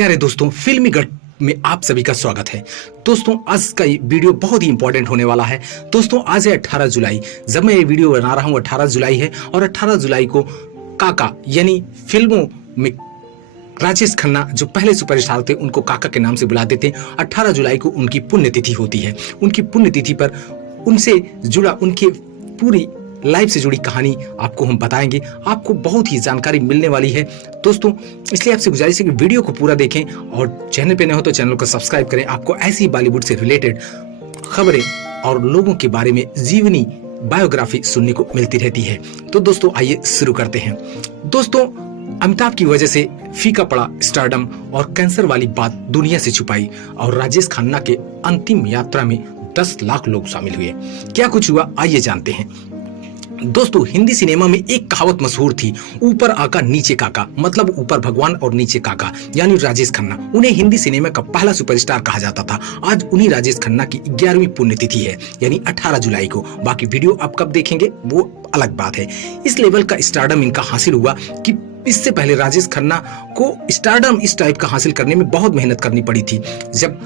प्यारे दोस्तों, फिल्मी गढ़ में आप सभी का स्वागत है। दोस्तों, आज का ये वीडियो बहुत ही इंपॉर्टेंट होने वाला है। दोस्तों, आज है 18 जुलाई। जब मैं ये वीडियो बना रहा हूँ 18 जुलाई है और 18 जुलाई को काका यानी फिल्मों में राजेश खन्ना जो पहले सुपरस्टार थे उनको काका के नाम से बुलाते थे। 18 जुलाई को उनकी पुण्यतिथि होती है। उनकी पुण्यतिथि पर उनसे जुड़ा उनकी पूरी लाइफ से जुड़ी कहानी आपको हम बताएंगे। आपको बहुत ही जानकारी मिलने वाली है दोस्तों, इसलिए आपसे गुजारिश है कि वीडियो को पूरा देखें और चैनल पे नए हो तो चैनल को सब्सक्राइब करें। आपको ऐसी बॉलीवुड से रिलेटेड खबरें और लोगों के बारे में जीवनी बायोग्राफी सुनने को मिलती रहती है। तो दोस्तों, आइए शुरू करते हैं। दोस्तों, अमिताभ की वजह से फीका पड़ा स्टारडम और कैंसर वाली बात दुनिया से छुपाई और राजेश खन्ना के अंतिम यात्रा में 10 लाख लोग शामिल हुए। क्या कुछ हुआ, आइए जानते हैं। दोस्तों, हिंदी सिनेमा में एक कहावत मशहूर थी, ऊपर आका नीचे काका, मतलब ऊपर भगवान और नीचे काका, यानी राजेश खन्ना। उन्हें हिंदी सिनेमा का पहला सुपरस्टार कहा जाता था। आज उन्हीं राजेश खन्ना की 11वीं पुण्यतिथि है, यानी 18 जुलाई को। बाकी वीडियो आप कब देखेंगे वो अलग बात है। इस लेवल का स्टारडम इनका हासिल हुआ कि इससे पहले राजेश खन्ना को स्टारडम इस टाइप का हासिल करने में बहुत मेहनत करनी पड़ी थी। जब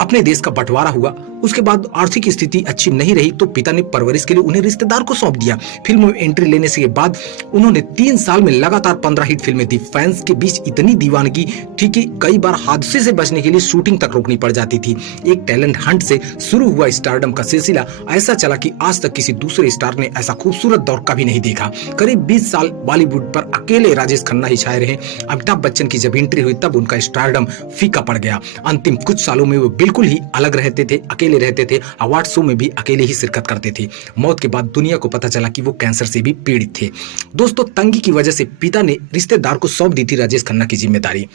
अपने देश का बंटवारा हुआ, उसके बाद आर्थिक स्थिति अच्छी नहीं रही तो पिता ने परवरिश के लिए उन्हें रिश्तेदार को सौंप दिया। फिल्मों में एंट्री लेने के बाद उन्होंने 3 साल में लगातार 15 हिट फिल्में दी। फैंस के बीच इतनी दीवानगी थी कि कई बार हादसे से बचने के लिए शूटिंग तक रोकनी पड़ जाती थी। एक टैलेंट हंट से शुरू हुआ स्टारडम का सिलसिला ऐसा चला कि आज तक किसी दूसरे स्टार ने ऐसा खूबसूरत दौर कभी नहीं देखा। करीब 20 साल बॉलीवुड पर अकेले राजेश खन्ना ही छाए रहे। अमिताभ बच्चन की जब एंट्री हुई तब उनका स्टारडम फीका पड़ गया। अंतिम कुछ सालों में वो बिल्कुल ही अलग रहते थे, अकेले रहते थे। अवार्ड शो में भी अकेले ही शिरकत करते थे। मौत के बाद दुनिया को पता चला कि वो कैंसर से भी पीड़ित थे। दोस्तों, तंगी की वजह से पिता ने रिश्तेदार को सौंप दी थी राजेश खन्ना की जिम्मेदारी।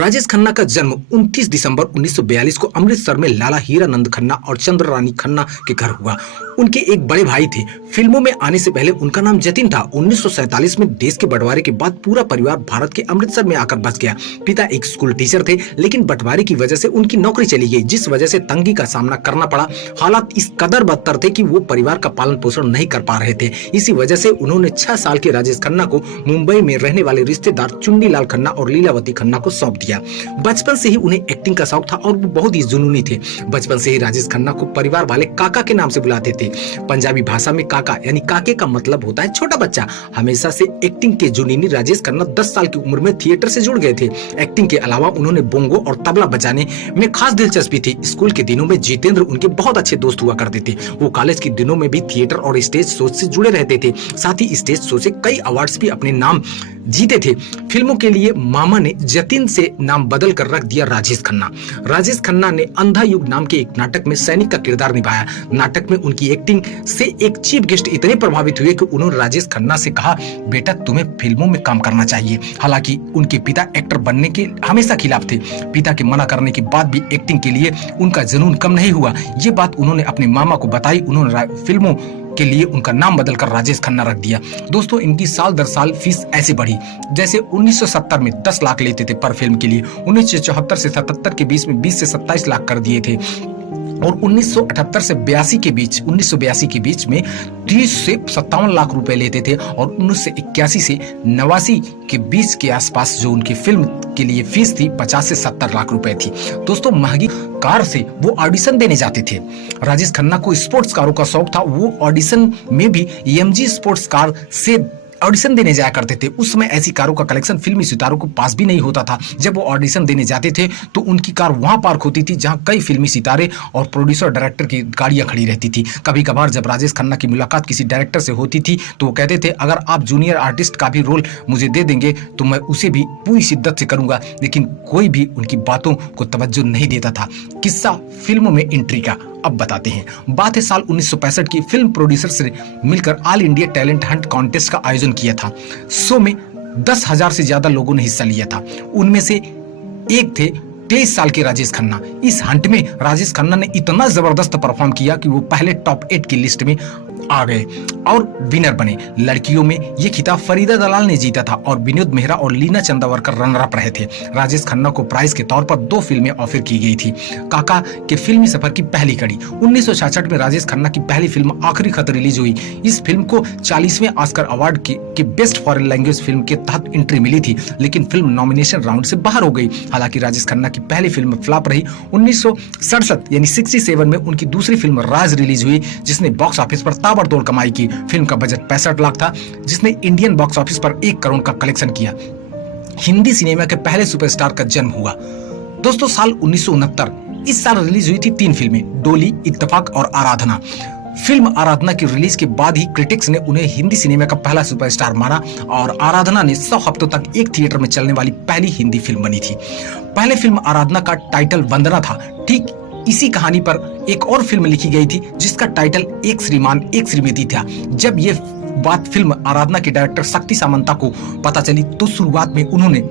राजेश खन्ना का जन्म 29 दिसंबर 1942 को अमृतसर में लाला हीरानंद खन्ना और चंद्र रानी खन्ना के घर हुआ। उनके एक बड़े भाई थे। फिल्मों में आने से पहले उनका नाम जतिन था। 1947 में देश के बंटवारे के बाद पूरा परिवार भारत के अमृतसर में आकर बस गया। पिता एक स्कूल टीचर थे, लेकिन बंटवारे की वजह से उनकी नौकरी चली गई, जिस वजह से तंगी का सामना करना पड़ा। हालात इस कदर बदतर थे कि वो परिवार का पालन पोषण नहीं कर पा रहे थे। इसी वजह से उन्होंने 6 साल के राजेश खन्ना को मुंबई में रहने वाले रिश्तेदार चुन्नीलाल खन्ना और लीलावती खन्ना को सौंप दिया। बचपन से ही उन्हें एक्टिंग का शौक था और वो बहुत ही जुनूनी थे। बचपन से ही राजेश खन्ना को परिवार वाले काका के नाम से बुलाते थे। पंजाबी भाषा में काका यानी काके का मतलब होता है छोटा बच्चा। हमेशा से एक्टिंग के जुनूनी राजेश खन्ना 10 साल की उम्र में थिएटर से जुड़ गए थे। एक्टिंग के अलावा उन्होंने बोंगो और तबला बजाने में खास दिलचस्पी थी। स्कूल के दिनों में जितेंद्र उनके बहुत अच्छे दोस्त हुआ करते थे। वो कॉलेज के दिनों में भी थिएटर और स्टेज शो से जुड़े रहते थे। साथ ही स्टेज शो से कई अवार्ड्स भी अपने नाम जीते थे। फिल्मों के लिए मामा ने जतिन से नाम बदल कर रख दिया राजेश खन्ना। राजेश खन्ना ने अंधा युग नाम के एक नाटक में सैनिक का किरदार निभाया। नाटक में उनकी एक्टिंग से एक चीफ गेस्ट इतने प्रभावित हुए कि उन्होंने राजेश खन्ना से कहा, बेटा तुम्हें फिल्मों में काम करना चाहिए। हालांकि उनके पिता एक्टर बनने के हमेशा खिलाफ थे। पिता के मना करने के बाद भी एक्टिंग के लिए उनका जुनून कम नहीं हुआ। ये बात उन्होंने अपने मामा को बताई। उन्होंने फिल्मों के लिए उनका नाम बदलकर राजेश खन्ना रख दिया। दोस्तों, इनकी साल दर साल फीस ऐसे बढ़ी। जैसे 1970 में 10 लाख लेते थे पर फिल्म के लिए, 1974 से 77 के बीच में 20 से 27 लाख कर दिए थे और 1978 से 1982 के बीच में 30 से 57 लाख रुपए लेते थे और 1981 से 89 के बीच के आसपास जो उनकी फिल्म के लिए फीस थी 50 से 70 लाख रुपए थी। दोस्तों, महंगी कार से वो ऑडिशन देने जाते थे। राजेश खन्ना को स्पोर्ट्स कारों का शौक था। वो ऑडिशन में भी एमजी स्पोर्ट्स कार से ऑडिशन देने जाया करते थे। उस समय ऐसी कारों का कलेक्शन फिल्मी सितारों को पास भी नहीं होता था। जब वो ऑडिशन देने जाते थे तो उनकी कार वहां पार्क होती थी जहां कई फिल्मी सितारे और प्रोड्यूसर डायरेक्टर की गाड़ियां खड़ी रहती थी। कभी कभार जब राजेश खन्ना की मुलाकात किसी डायरेक्टर से होती थी तो वो कहते थे, अगर आप जूनियर आर्टिस्ट का भी रोल मुझे दे देंगे तो मैं उसे भी पूरी शिद्दत से करूंगा। लेकिन कोई भी उनकी बातों को तवज्जो नहीं देता था। किस्सा फिल्मों में एंट्री का अब बताते हैं। बात है साल 1965 की। फिल्म प्रोड्यूसर से मिलकर all India talent Hunt contest का आयोजन किया था। शो में 10,000 से ज्यादा लोगों ने हिस्सा लिया था। उनमें से एक थे 23 साल के राजेश खन्ना। इस हंट में राजेश खन्ना ने इतना जबरदस्त परफॉर्म किया कि वो पहले टॉप 8 की लिस्ट में आ गए और विनर बने। लड़कियों में ये खिताब फरीदा दलाल ने जीता था और विनोद मेहरा और लीना चंदावरकर रनर अप रहे थे। राजेश खन्ना को प्राइज के तौर पर 2 फिल्में ऑफर की गई थी। काका के फिल्मी सफर की पहली कड़ी 1966 में राजेश खन्ना की पहली फिल्म आखिरी खत रिलीज हुई। इस फिल्म को 40वें ऑस्कर अवार्ड के बेस्ट फॉरेन लैंग्वेज फिल्म के तहत एंट्री मिली थी, लेकिन फिल्म नॉमिनेशन राउंड से बाहर हो गई। हालांकि राजेश खन्ना की पहली फिल्म फ्लॉप रही। 1967 यानी 67 में उनकी दूसरी फिल्म राज रिलीज हुई, जिसने बॉक्स ऑफिस पर ताबड़तोड़ कमाई की। फिल्म का बजट 65 लाख था, जिसने इंडियन बॉक्स ऑफिस पर 1 करोड़ का कलेक्शन किया। हिंदी सिनेमा के पहले सुपरस्टार का जन्म हुआ। दोस्तों साल 1969, इस साल रिलीज हुई थी 3 फिल्में, डोली, इत्तेफाक और आराधना। फिल्म आराधना की रिलीज के बाद ही क्रिटिक्स ने उन्हें हिंदी सिनेमा का पहला सुपरस्टार माना और आराधना ने 100 हफ्तों तक एक थिएटर में चलने वाली पहली हिंदी फिल्म बनी थी। पहले फिल्म आराधना का टाइटल वंदना था। ठीक इसी कहानी पर एक और फिल्म लिखी गई थी जिसका टाइटल एक श्रीमान एक श्रीमती था। जब ये बात फिल्म आराधना के डायरेक्टर शक्ति सामंता को पता चली तो शुरुआत में उन्होंने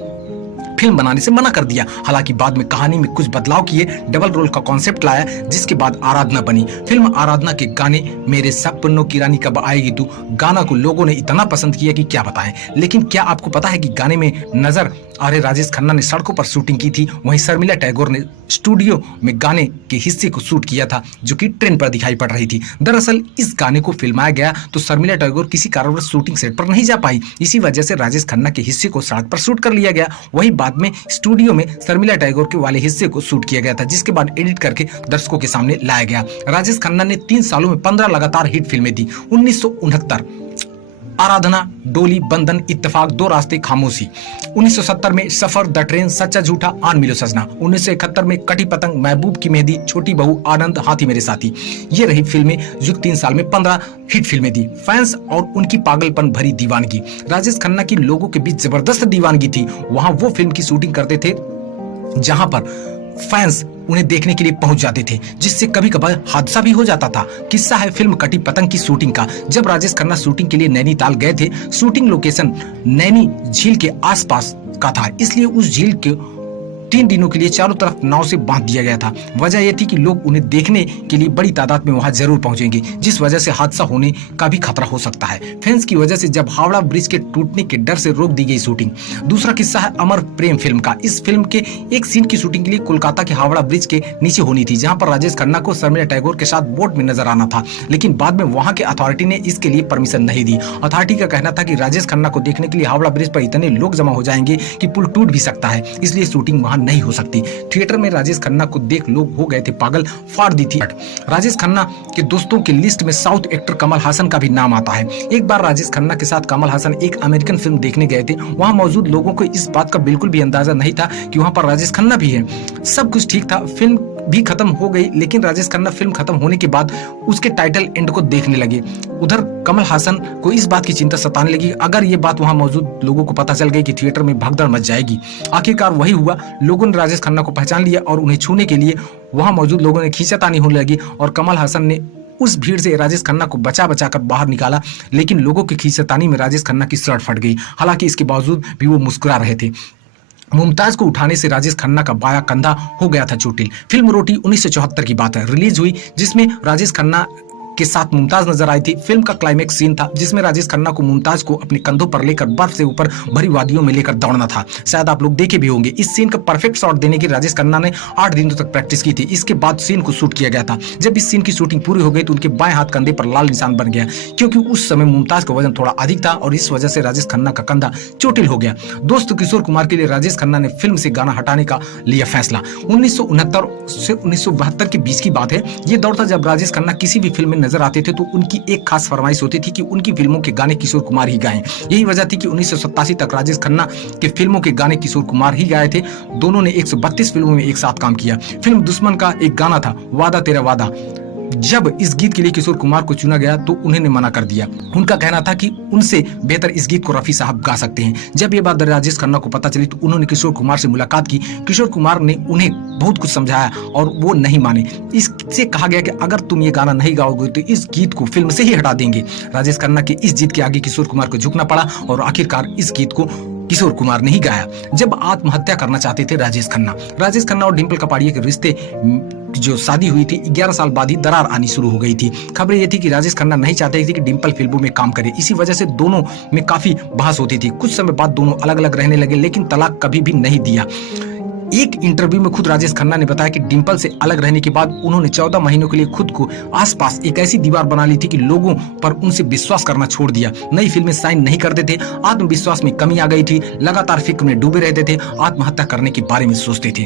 फिल्म बनाने से मना कर दिया। हालांकि बाद में कहानी में कुछ बदलाव किए, डबल रोल का कॉन्सेप्ट लाया, जिसके बाद आराधना बनी। फिल्म आराधना के गाने मेरे सपनों की रानी कब आएगी तू गाना को लोगों ने इतना पसंद किया कि क्या बताएं। लेकिन क्या आपको पता है कि गाने में नजर आ रहे राजेश खन्ना ने सड़कों पर शूटिंग की थी, वहीं शर्मिला टैगोर ने स्टूडियो में गाने के हिस्से को शूट किया था जो कि ट्रेन पर दिखाई पड़ रही थी। दरअसल इस गाने को फिल्माया गया तो शर्मिला टैगोर किसी कारणवश शूटिंग सेट पर नहीं जा पाई। इसी वजह से राजेश खन्ना के हिस्से को सड़क पर शूट कर लिया गया। वही बाद में स्टूडियो में शर्मिला टैगोर के वाले हिस्से को शूट किया गया था, जिसके बाद एडिट करके दर्शकों के सामने लाया गया। राजेश खन्ना ने 3 सालों में 15 लगातार हिट फिल्में दी। 1969 आराधना, डोली, बंधन, इत्तेफाक, 2 रास्ते, खामोशी। 1970 में सफर, द ट्रेन, सच्चा झूठा, आन मिलो सजना। 1971 में कटी पतंग, महबूब की मेहंदी, छोटी बहू, आनंद, हाथी मेरे साथी। ये रही फिल्में जो 3 साल में 15 हिट फिल्में दी। फैंस और उनकी पागलपन भरी दीवानगी। राजेश खन्ना की लोगों के बीच जबरदस्त दीवानगी थी। वहां वो फिल्म की शूटिंग करते थे जहां पर फैंस उन्हें देखने के लिए पहुंच जाते थे, जिससे कभी कभार हादसा भी हो जाता था। किस्सा है फिल्म कटी पतंग की शूटिंग का। जब राजेश खन्ना शूटिंग के लिए नैनीताल गए थे, शूटिंग लोकेशन नैनी झील के आसपास का था, इसलिए उस झील के 3 दिनों के लिए चारों तरफ नाव से बांध दिया गया था। वजह यह थी कि लोग उन्हें देखने के लिए बड़ी तादाद में वहां जरूर पहुंचेंगे, जिस वजह से हादसा होने का भी खतरा हो सकता है। फैंस की वजह से जब हावड़ा ब्रिज के टूटने के डर से रोक दी गई शूटिंग। दूसरा किस्सा है अमर प्रेम फिल्म का। इस फिल्म के एक सीन की शूटिंग के लिए कोलकाता के हावड़ा ब्रिज के नीचे होनी थी, जहां पर राजेश खन्ना को शर्मिला टैगोर के साथ बोट में नजर आना था, लेकिन बाद में वहां के अथॉरिटी ने इसके लिए परमिशन नहीं दी। अथॉरिटी का कहना था कि राजेश खन्ना को देखने के लिए हावड़ा ब्रिज पर इतने लोग जमा हो जाएंगे कि पुल टूट भी सकता है, इसलिए शूटिंग वहां नहीं हो सकती। थिएटर में राजेश खन्ना को देख लोग हो गए थे पागल, फाड़ दी थी। राजेश खन्ना के दोस्तों की लिस्ट में साउथ एक्टर कमल हासन का भी नाम आता है। एक बार राजेश खन्ना के साथ कमल हासन एक अमेरिकन फिल्म देखने गए थे। वहां मौजूद लोगों को इस बात का बिल्कुल भी अंदाजा नहीं था कि वहां पर राजेश खन्ना भी है। सब कुछ ठीक था, फिल्म भी खत्म हो गई, लेकिन राजेश खन्ना फिल्म खत्म होने के बाद उसके टाइटल एंड को देखने लगे। उधर कमल हासन को इस बात की चिंता सताने लगी, अगर ये बात वहां मौजूद लोगों को पता चल गई कि थिएटर में भगदड़ मच जाएगी। आखिरकार वही हुआ, लोगों ने राजेश खन्ना को पहचान लिया और उन्हें छूने के लिए वहां मौजूद लोगों ने खींचातानी होने लगी और कमल हासन ने उस भीड़ से राजेश खन्ना को बचा कर बाहर निकाला, लेकिन लोगों की खींचातानी में राजेश खन्ना की शर्ट फट गई। हालांकि इसके बावजूद भी वो मुस्कुरा रहे थे। मुमताज को उठाने से राजेश खन्ना का बायां कंधा हो गया था चोटिल। फिल्म रोटी 1974 की बात है, रिलीज हुई, जिसमें राजेश खन्ना के साथ मुमताज नजर आई थी। फिल्म का क्लाइमेक्स सीन था जिसमें राजेश खन्ना को मुमताज को अपने कंधों पर लेकर बर्फ से ऊपर भरी वादियों में लेकर दौड़ना था। शायद आप लोग देखे भी होंगे। इस सीन का परफेक्ट शॉट देने की राजेश खन्ना ने 8 दिनों तक प्रैक्टिस की थी। इसके बाद सीन को शूट किया गया था। जब इस सीन की शूटिंग पूरी हो गई तो उनके बाएं हाथ कंधे पर लाल निशान बन गया, क्योंकि उस समय मुमताज का वजन थोड़ा अधिक था और इस वजह से राजेश खन्ना का कंधा चोटिल हो गया। दोस्त किशोर कुमार के लिए राजेश खन्ना ने फिल्म से गाना हटाने का लिया फैसला। 1969 से 1972 के बीच की बात है। ये दौर था जब राजेश खन्ना किसी भी फिल्म में नजर आते थे तो उनकी एक खास फरमाइश होती थी कि उनकी फिल्मों के गाने किशोर कुमार ही गाएं। यही वजह थी कि 1987 तक राजेश खन्ना के फिल्मों के गाने किशोर कुमार ही गाए थे। दोनों ने 132 फिल्मों में एक साथ काम किया। फिल्म दुश्मन का एक गाना था, वादा तेरा वादा। जब इस गीत के लिए किशोर कुमार को चुना गया तो उन्होंने मना कर दिया। उनका कहना था कि उनसे बेहतर इस गीत को रफी साहब गा सकते हैं। जब ये बात राजेश खन्ना को पता चली तो उन्होंने किशोर कुमार से मुलाकात की। किशोर कुमार ने उन्हें बहुत कुछ समझाया और वो नहीं माने। इससे कहा गया कि अगर तुम ये गाना नहीं गाओगे तो इस गीत को फिल्म से ही हटा देंगे। राजेश खन्ना की इस जिद के आगे किशोर कुमार को झुकना पड़ा और आखिरकार इस गीत को किशोर कुमार ने ही गाया। जब आत्महत्या करना चाहते थे राजेश खन्ना और डिम्पल कपाड़िया के रिश्ते जो शादी हुई थी 11 साल बाद ही दरार आनी शुरू हो गई थी। खबरें ये थी कि राजेश खन्ना नहीं चाहते थे कि डिंपल फिल्मों में काम करे, इसी वजह से दोनों में काफी बहस होती थी। कुछ समय बाद दोनों अलग अलग रहने लगे, लेकिन तलाक कभी भी नहीं दिया। एक इंटरव्यू में खुद राजेश खन्ना ने बताया कि डिंपल से अलग रहने के बाद उन्होंने 14 महीनों के लिए खुद को आसपास एक ऐसी दीवार बना ली थी कि लोगों पर उनसे विश्वास करना छोड़ दिया। नई फिल्में साइन नहीं करते थे, आत्मविश्वास में कमी आ गई थी, लगातार फिक्र में डूबे रहते थे, आत्महत्या करने के बारे में सोचते थे।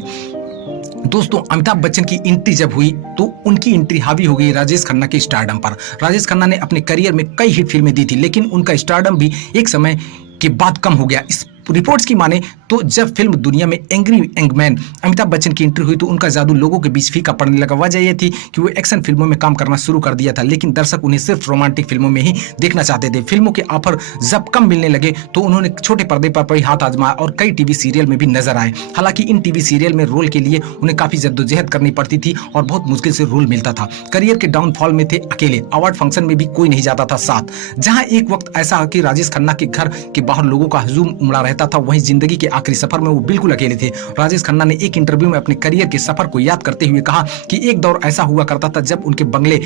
दोस्तों, अमिताभ बच्चन की एंट्री जब हुई तो उनकी एंट्री हावी हो गई राजेश खन्ना के स्टारडम पर। राजेश खन्ना ने अपने करियर में कई हिट फिल्में दी थी, लेकिन उनका स्टारडम भी एक समय के बाद कम हो गया। इस रिपोर्ट्स की माने तो जब फिल्म दुनिया में angry young man Amitabh Bachchan की एंट्री हुई तो उनका जादू लोगों के बीच फीका पड़ने लगा। वजह यह थी कि वो एक्शन फिल्मों में काम करना शुरू कर दिया था, लेकिन दर्शक उन्हें सिर्फ रोमांटिक फिल्मों में ही देखना चाहते थे। फिल्मों के ऑफर जब कम मिलने लगे तो उन्होंने छोटे पर्दे पर हाथ आजमाया और कई टीवी सीरियल में भी नजर आए। हालांकि इन टीवी सीरियल में रोल के लिए उन्हें काफी जद्दोजहद करनी पड़ती थी और बहुत मुश्किल से रोल मिलता था। करियर के डाउनफॉल में थे अकेले, अवार्ड फंक्शन में भी कोई नहीं जाता था साथ। जहां एक वक्त ऐसा कि राजेश खन्ना के घर के बाहर लोगों का हुजूम उमड़ा रहता था, वहीं जिंदगी के आखिरी सफर में वो बिल्कुल अकेले थे। राजेश खन्ना ने एक इंटरव्यू में अपने करियर के सफर को याद करते हुए कहा कि एक दौर ऐसा हुआ करता था जब उनके बंगले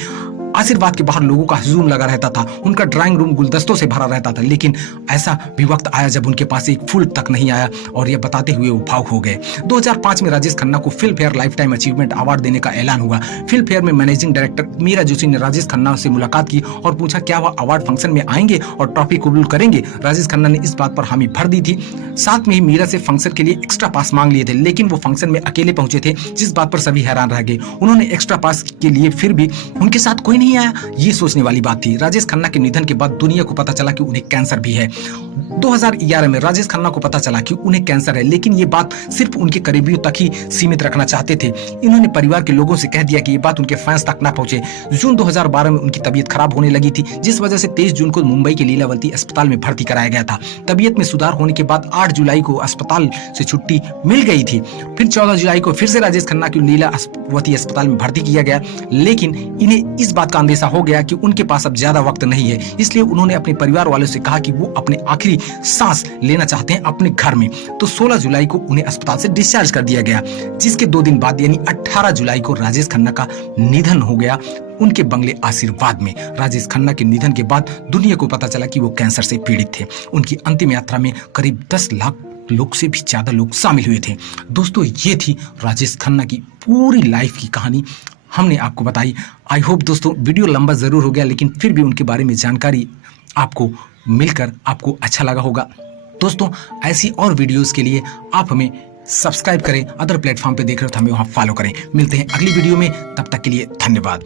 आशीर्वाद के बाहर लोगों का हुजूम लगा रहता था, उनका ड्राइंग रूम गुलदस्तों से भरा रहता था। लेकिन ऐसा भी वक्त आया जब उनके पास एक फूल तक नहीं आया और यह बताते हुए वो भावुक हो गए। 2005 में राजेश खन्ना को film fair life time achievement award देने का ऐलान हुआ। फिल्म फेयर में मैनेजिंग डायरेक्टर मीरा जोशी ने राजेश खन्ना से मुलाकात की और पूछा क्या वह अवार्ड फंक्शन में आएंगे और ट्रॉफी कबूल करेंगे। राजेश खन्ना ने इस बात पर हामी भर दी थी। साथ में ही मीरा से फंक्शन के लिए एक्स्ट्रा पास मांग लिए थे, लेकिन वो फंक्शन में अकेले पहुंचे थे, जिस बात पर सभी हैरान रह गए। उन्होंने एक्स्ट्रा पास के लिए फिर भी उनके साथ कोई नहीं आया, ये सोचने वाली बात थी। राजेश खन्ना के निधन के बाद दुनिया को पता चला कि उन्हें कैंसर भी है। 2011 में राजेश खन्ना को पता चला कि उन्हें कैंसर है, लेकिन ये बात सिर्फ उनके करीबियों तक ही सीमित रखना चाहते थे। इन्होंने परिवार के लोगों से कह दिया कि ये बात उनके फैंस तक ना पहुंचे। जून 2012 में उनकी तबीयत खराब होने लगी थी, जिस वजह से 23 जून को मुंबई के लीलावती अस्पताल में भर्ती कराया गया था। तबीयत में सुधार होने के बाद 8 जुलाई को अस्पताल से छुट्टी मिल गई थी। फिर 14 जुलाई को फिर से राजेश खन्ना को लीलावती अस्पताल में भर्ती किया गया, लेकिन इन्हें इस बात का अंदेशा हो गया कि उनके पास अब ज्यादा वक्त नहीं है। इसलिए उन्होंने अपने परिवार वालों से कहा कि वो अपने आखिरी सांस लेना चाहते हैं अपने घर में। तो 16 जुलाई को उन्हें अस्पताल से डिस्चार्ज कर दिया गया, जिसके 2 दिन बाद यानी 18 जुलाई को राजेश खन्ना का निधन हो गया उनके बंगले आशीर्वाद में। राजेश खन्ना के निधन के बाद दुनिया को पता चला कि वो कैंसर से पीड़ित थे। उनकी अंतिम यात्रा में करीब 10 लाख लोग से भी ज्यादा लोग शामिल हुए थे। दोस्तों, ये थी राजेश खन्ना की पूरी लाइफ की कहानी, हमने आपको बताई। आई होप दोस्तों वीडियो लंबा जरूर हो गया, लेकिन फिर भी उनके बारे में जानकारी आपको मिलकर आपको अच्छा लगा होगा। दोस्तों, ऐसी और वीडियोस के लिए आप हमें सब्सक्राइब करें, अदर प्लेटफॉर्म पे देख रहे हो तो हमें वहां फॉलो करें। मिलते हैं अगली वीडियो में, तब तक के लिए धन्यवाद।